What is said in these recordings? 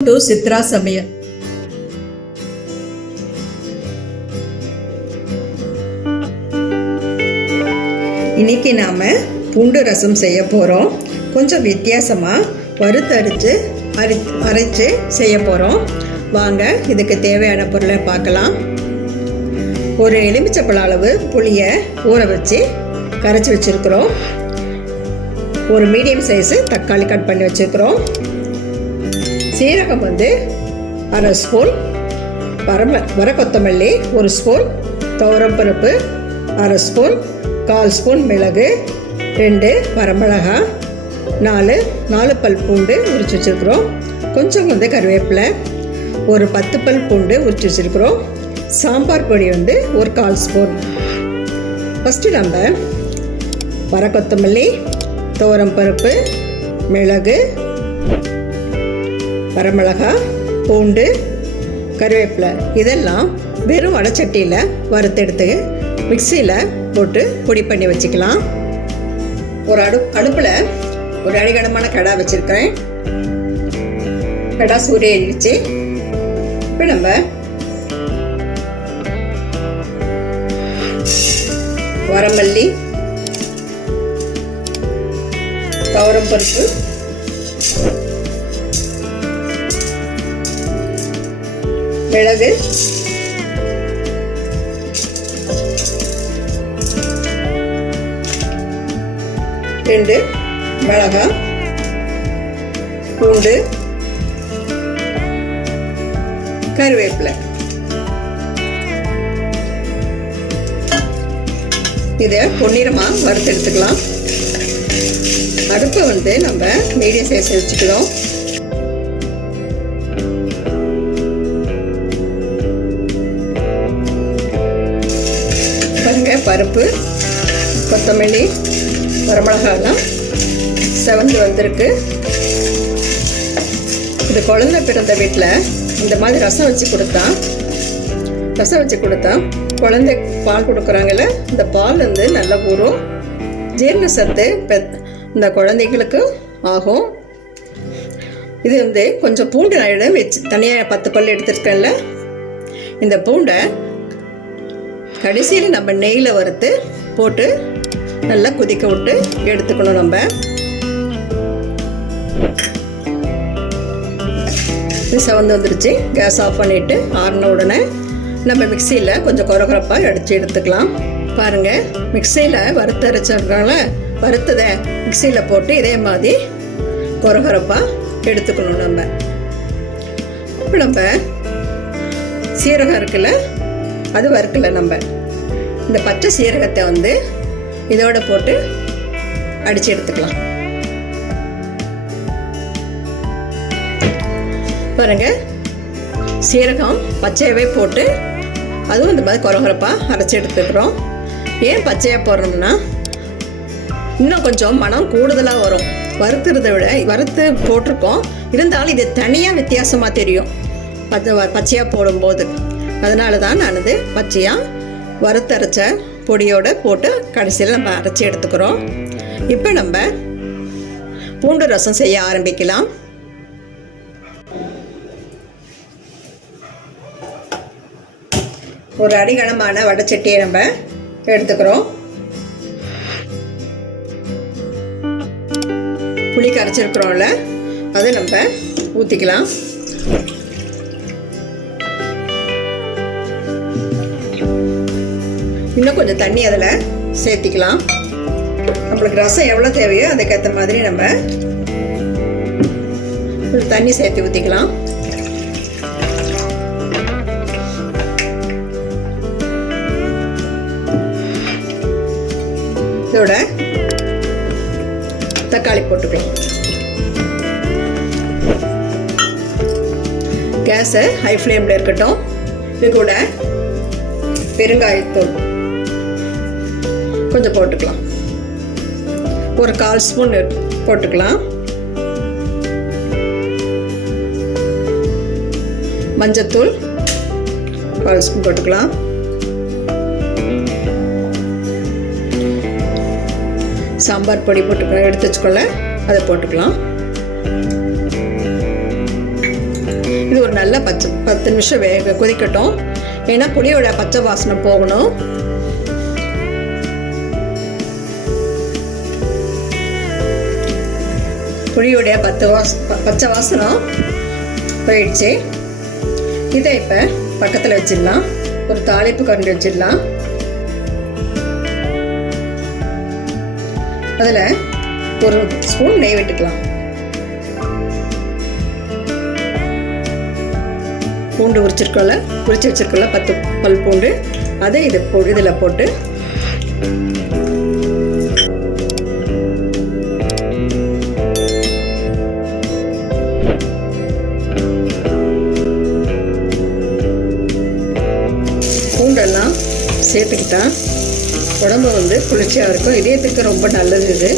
To Chitra சமையல். இன்னைக்கு நாம பூண்டு ரசம் செய்ய போறோம். கொஞ்சம் வித்தியாசமா வறுத்தரைச்சு அரைச்சு செய்ய போறோம். வாங்க இதுக்கு தேவையான பொருளை பார்க்கலாம். ஒரு எலுமிச்சப்பழ அளவு புளியை ஊற வச்சு கரைச்சி வச்சிருக்கிறோம். ஒரு மீடியம் சைஸு தக்காளி கட் பண்ணி வச்சுருக்கிறோம். சீரகம் அரை ஸ்பூன், வர கொத்தமல்லி 1 ஸ்பூன், துவரம்பருப்பு அரை ஸ்பூன், 1/4 ஸ்பூன் மிளகு, 2 வரமிளகாய், 4 பல் பூண்டு உரிச்சு வச்சுருக்குறோம். கொஞ்சம் கருவேப்பிலை, ஒரு 10 பல் பூண்டு உரிச்சு வச்சுருக்குறோம். சாம்பார் பொடி ஒரு 1/4 ஸ்பூன். ஃபஸ்ட்டு நம்ம வர கொத்தமல்லி, துவரம்பருப்பு, மிளகு, வரமிளகாய், பூண்டு, கருவேப்பிலை இதெல்லாம் வெறும் வடச்சட்டியில் வறுத்தெடுத்து மிக்சியில் போட்டு பொடி பண்ணி வச்சுக்கலாம். ஒரு அடுப்பில் ஒரு அடிகனமான கடா வச்சுருக்கிறேன். கடா சூரிய இடிச்சு இப்போ நம்ம வரமல்லி, துவரம்பருப்பு, மிளகு, ரெண்டு மிளகாய், பூண்டு, கருவேப்பிலை இதை பொன்னிறமாக வறுத்து எடுத்துக்கலாம். அடுப்பை நம்ம மீடியம் சைஸ் வச்சுக்கிறோம். பருப்பு, கொத்தமல்லி, வரமிளகாலாம் செவந்து வந்திருக்கு. இது குழந்தை பிறந்த வீட்டில் இந்த மாதிரி ரசம் வச்சு கொடுத்தா குழந்தை பால் கொடுக்குறாங்கல்ல, இந்த பால் நல்லா ஊறும். ஜீரண சத்து இந்த குழந்தைங்களுக்கு ஆகும். இது கொஞ்சம் பூண்டு நான் வச்சு தனியாக 10 பல் எடுத்துருக்கேன்ல, இந்த பூண்டை கடைசியில் நம்ம நெய்யில் வறுத்து போட்டு நல்லா கொதிக்க விட்டு எடுத்துக்கணும். நம்ம இது செவந்து வந்துருச்சு. கேஸ் ஆஃப் பண்ணிவிட்டு ஆறின உடனே நம்ம மிக்சியில் கொஞ்சம் கொரகொரப்பாக அடித்து எடுத்துக்கலாம். பாருங்கள், மிக்சியில் வறுத்ததை மிக்சியில் போட்டு இதே மாதிரி கொரகொரப்பாக எடுத்துக்கணும். நம்ம இப்போ நம்ம சீரகம் இருக்குல்ல, அது வறுக்கலை. நம்ம இந்த பச்சை சீரகத்தை இதோட போட்டு அடித்து எடுத்துக்கலாம். பாருங்க, சீரகம் பச்சையவே போட்டு அதுவும் இந்த மாதிரி கொரகொரப்பாக அரைச்சி எடுத்துக்கிறோம். ஏன் பச்சையாக போடுறோம்னா இன்னும் கொஞ்சம் மனம் கூடுதலாக வரும். வறுத்து போட்டிருக்கோம், இருந்தாலும் இது தனியாக வித்தியாசமாக தெரியும் பச்சையாக போடும்போது. அதனால தான் நான் பச்சையாக வறுத்தரைச்ச பொடியோடு போட்டு கடைசியில் நம்ம அரைச்சி எடுத்துக்கிறோம். இப்போ நம்ம பூண்டு ரசம் செய்ய ஆரம்பிக்கலாம். ஒரு அடிகனமான வடைச்சட்டியை நம்ம எடுத்துக்கிறோம். புளி கரைச்சிருக்கிறோம்ல, அதை நம்ம ஊற்றிக்கலாம். இன்னும் கொஞ்சம் தண்ணி அதில் சேர்த்திக்கலாம். நம்மளுக்கு ரசம் எவ்வளோ தேவையோ அதுக்கேற்ற மாதிரி நம்ம தண்ணி சேர்த்து ஊற்றிக்கலாம். இதோட தக்காளி போட்டுக்கலாம். கேஸை ஹை ஃப்ளேமில் இருக்கட்டும். இது கூட பெருங்காயத்தூள் கொஞ்சம் போட்டுக்கலாம். ஒரு 1/4 ஸ்பூன் போட்டுக்கலாம். மஞ்சத்தூள் 1/4 ஸ்பூன் போட்டுக்கலாம். சாம்பார் பொடி போட்டுக்கலாம், எடுத்து வச்சுக்கோல அதை போட்டுக்கலாம். இது ஒரு நல்ல 10 நிமிஷம் கொதிக்கட்டும். ஏன்னா புளியோட பச்சை வாசனை போகணும். புளியோடைய பச்சை வாசனம் போயிடுச்சு. இதை இப்போ பக்கத்தில் வச்சிடலாம். ஒரு தாளிப்பு கரண்டி வச்சிடலாம். அதில் ஒரு ஸ்பூன் நெய் விட்டுக்கலாம். பூண்டு உரிச்சு வச்சிருக்கோம்ல 10 பல் பூண்டு, அதை இதில் போட்டு பூண்டெல்லாம் சேர்த்துக்கிட்டா உடம்பு குளிர்ச்சியாக இருக்கும். இதயத்துக்கு ரொம்ப நல்லது இது.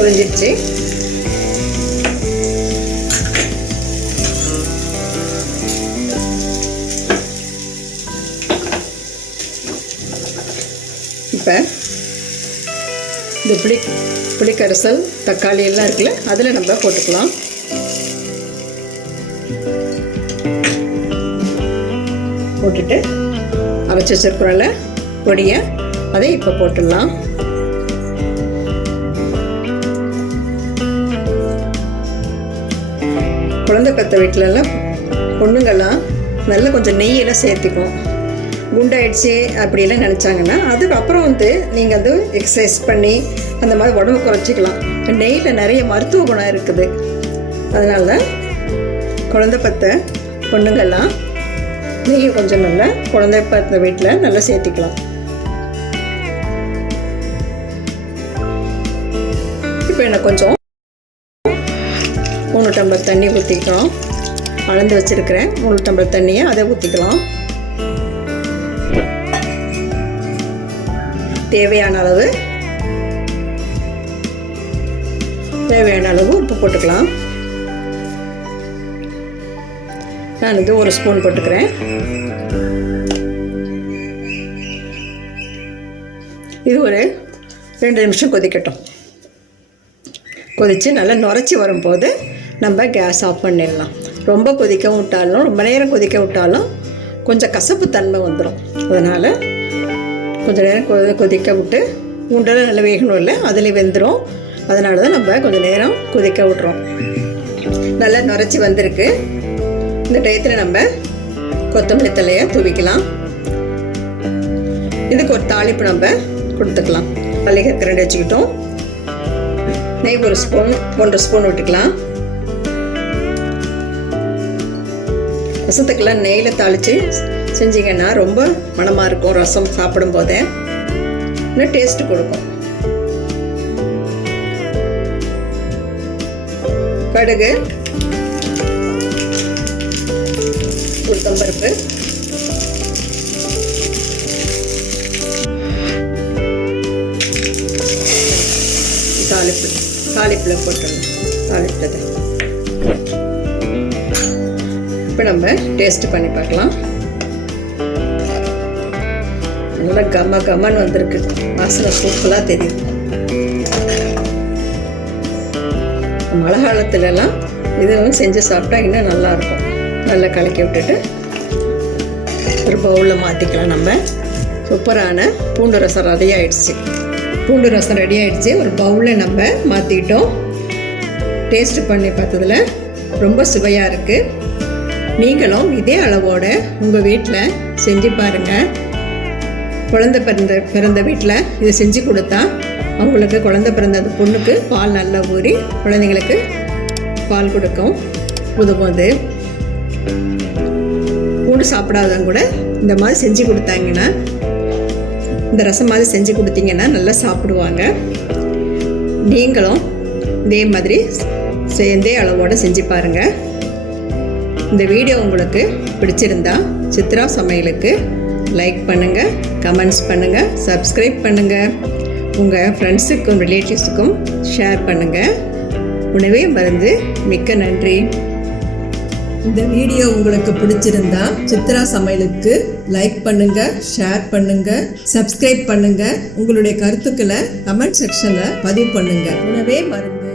புரிஞ்சிடுச்சு. இப்போ இந்த புளிக்கரைசல் தக்காளி எல்லாம் இருக்குல்ல, அதில் நம்ம போட்டுக்கலாம். போட்டுட்டு அரைச்சி வச்சிருக்கிறோம்ல பொடியை, அதை இப்போ போட்டுடலாம். குழந்தை பெற்ற வீட்டிலலாம் பொண்ணுங்கள்லாம் நல்லா கொஞ்சம் நெய்யெல்லாம் சேர்த்துக்கும். குண்டாயிடுச்சு அப்படிலாம் நினச்சாங்கன்னா அதுக்கப்புறம் நீங்கள் எக்ஸசைஸ் பண்ணி அந்த மாதிரி உடம்பு குறைச்சிக்கலாம். நெய்யில் நிறைய மருத்துவ குணம் இருக்குது. அதனால தான் குழந்தை பெற்ற பொண்ணுங்கள்லாம் நெய் கொஞ்சம் நல்லா குழந்தை பெற்ற வீட்டில் நல்லா சேர்த்திக்கலாம். இப்போ எனக்கு கொஞ்சம் 3 டம்ளர் தண்ணி ஊற்றிக்கலாம். அளந்து வச்சுருக்கிறேன் 3 டம்ளர் தண்ணியை அதை ஊற்றிக்கலாம். தேவையான அளவு உப்பு போட்டுக்கலாம். நான் 1 ஸ்பூன் போட்டுக்கிறேன். இது ஒரு 2 நிமிஷம் கொதிக்கட்டும். கொதித்து நல்லா நுரைச்சி வரும்போது நம்ம கேஸ் ஆஃப் பண்ணிடலாம். ரொம்ப கொதிக்க விட்டாலும் ரொம்ப நேரம் கொதிக்க விட்டாலும் கொஞ்சம் கசப்பு தன்மை வந்துடும். அதனால் கொஞ்சம் நேரம் கொதிக்க விட்டு பூண்டெல்லாம் நல்லா வேகணும் இல்லை, அதில் வெந்துடும். அதனால தான் நம்ம கொஞ்சம் நேரம் கொதிக்க விட்றோம். நல்லா நுரைச்சி வந்திருக்கு. இந்த டயத்தில் நம்ம கொத்தமல்லி தழையை தூவிக்கலாம். இதுக்கு ஒரு தாளிப்பு நம்ம கொடுத்துக்கலாம். மல்லிகை கரண்டி வச்சுக்கிட்டோம். நெய் 1 ஸ்பூன் 1 ஸ்பூன் விட்டுக்கலாம். ரசத்துக்கெல்லாம் நெய்யில் தாளித்து செஞ்சிங்கன்னா ரொம்ப மணமாக இருக்கும். ரசம் சாப்பிடும் போதே இன்னும் டேஸ்ட்டு கொடுக்கும். கடுகு, உளுத்தம்பருப்பு, தாளிப்பில் போட்டுடணும். தாளிப்பில் இப்போ நம்ம டேஸ்ட் பண்ணி பார்க்கலாம். நல்லா கம்மன்னு வந்திருக்கு. வாசனை சூப்பராக தெரியும். மழை காலத்துலலாம் இதுவும் செஞ்சு சாப்பிட்டா இன்னும் நல்லாயிருக்கும். நல்லா கலக்கி விட்டுட்டு ஒரு பவுலில் மாற்றிக்கலாம். நம்ம சூப்பரான பூண்டு ரசம் ரெடி ஆகிடுச்சு. ஒரு பவுலில் நம்ம மாற்றிக்கிட்டோம். டேஸ்ட்டு பண்ணி பார்த்ததில் ரொம்ப சுவையாக இருக்குது. நீங்களும் இதே அளவோட உங்கள் வீட்டில் செஞ்சு பாருங்கள். குழந்தை பிறந்த வீட்டில் இதை செஞ்சு கொடுத்தா அவங்களுக்கு குழந்தை பிறந்த அந்த பொண்ணுக்கு பால் நல்லா ஊறி குழந்தைங்களுக்கு பால் கொடுக்கும். உதவுது. பூண்டு சாப்பிடாதவங்க கூட இந்த மாதிரி செஞ்சு கொடுத்தாங்கன்னா, இந்த ரசம் மாதிரி செஞ்சு கொடுத்தீங்கன்னா நல்லா சாப்பிடுவாங்க. நீங்களும் இதே மாதிரி இதே அளவோடு செஞ்சு பாருங்கள். இந்த வீடியோ உங்களுக்கு பிடிச்சிருந்தா சித்ரா சமையலுக்கு லைக் பண்ணுங்கள், கமெண்ட்ஸ் பண்ணுங்கள், சப்ஸ்கிரைப் பண்ணுங்கள். உங்கள் ஃப்ரெண்ட்ஸுக்கும் ரிலேட்டிவ்ஸுக்கும் ஷேர் பண்ணுங்கள். உணவே மருந்து. மிக்க நன்றி. இந்த வீடியோ உங்களுக்கு பிடிச்சிருந்தா சித்ரா சமையலுக்கு லைக் பண்ணுங்க, ஷேர் பண்ணுங்க, சப்ஸ்கிரைப் பண்ணுங்க. உங்களுடைய கருத்துக்களை கமெண்ட் செக்ஷன்ல பதிவு பண்ணுங்க. உணவே மருந்து.